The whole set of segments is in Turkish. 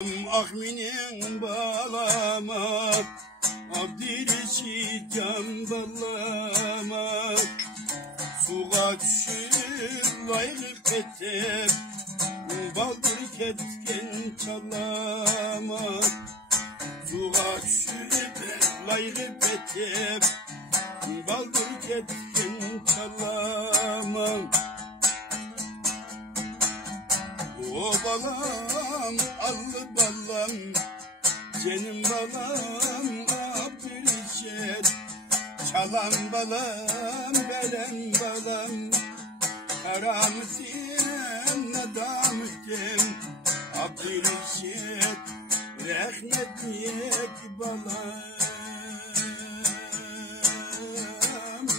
Ahminin balama, Abdülreşit can balama. Suğa düşür layık etip, baldır ketken çalama. Suğa düşür layık etip, baldır ketken çalama. O balam, allı balam, canım balam, Abdülreşit. Çalan balam, belen balam, karamütim, nadamütim, Abdülreşit, rahmetliyek balam,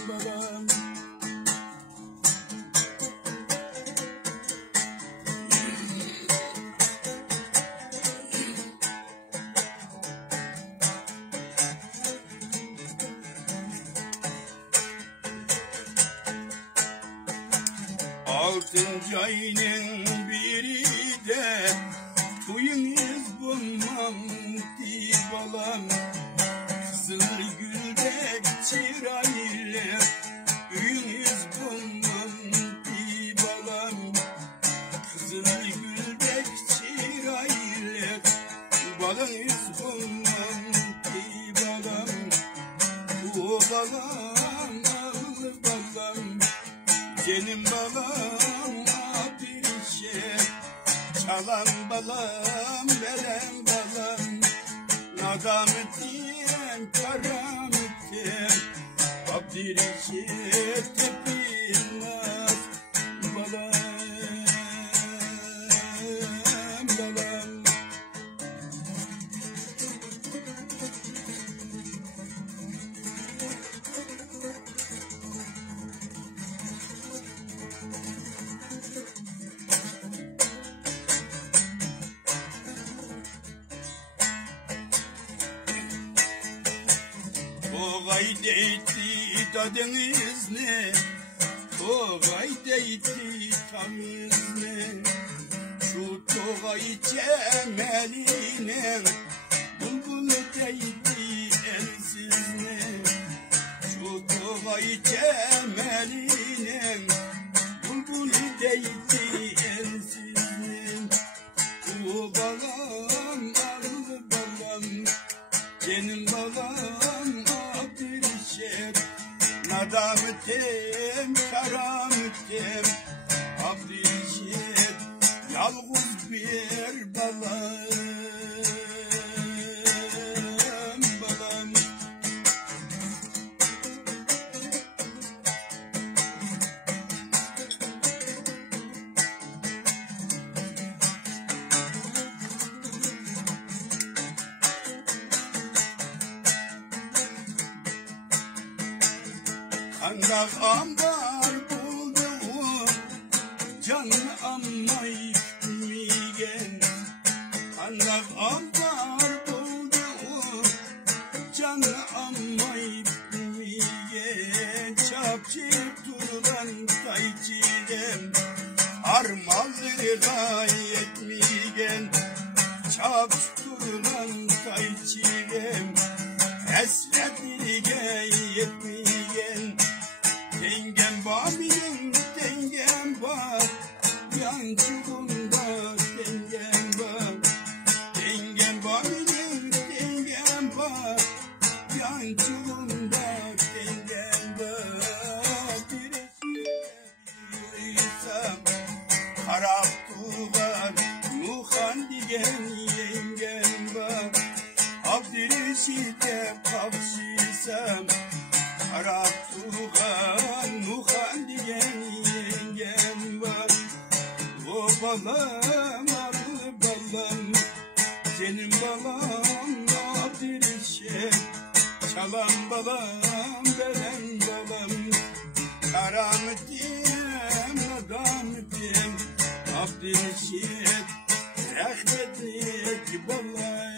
balam. Altıncı ayının biri de Kuyunuz bulmam di balam. Kızıl güldek çırayla Kuyunuz bulmam di balam. Kızıl güldek çırayla Balınız bulmam di balam. O balam, allı balam, canım balam, Abdülreşit. Çalan balam, belen balam, nadamütim, karamütim, Abdülreşit tepinmez balam, balam. Toğay değdi tadınız ne? Toğay değdi tamız ne? Şu toğay cemeline bulbulu değdi elsiz ne? Şu toğay cemeline bulbulu değdi elsiz ne? O balam, allı balam, canım balam, Abdülreşit. Nadamütim, karamütim, Abdülreşit. Yalnız bir balam, balam. Kandak ambar bulduğum canlı ammayı bilmeyen. Kandak ambar bulduğum canlı ammayı bilmeyen. Çapçıp durulan kayçilem armazları gayet migen. Çapçıp durulan kayçilem esretleri gayet migen. Dengem babinin dengem var, yan çubuğunda dengem var. Dengem babinin dengem var, yan çubuğunda dengem var. Birisiysem harap tuğan, Nuhan diyen yengem var. Abdülreşit'e kapşıysam harap tuğan, Nuhan diyen yengem var. O balam, allı balam, canım balam, Abdülreşit. Çalan balam, belen balam, karamütim, nadamütim, Abdülreşit. Rahmetlik balam.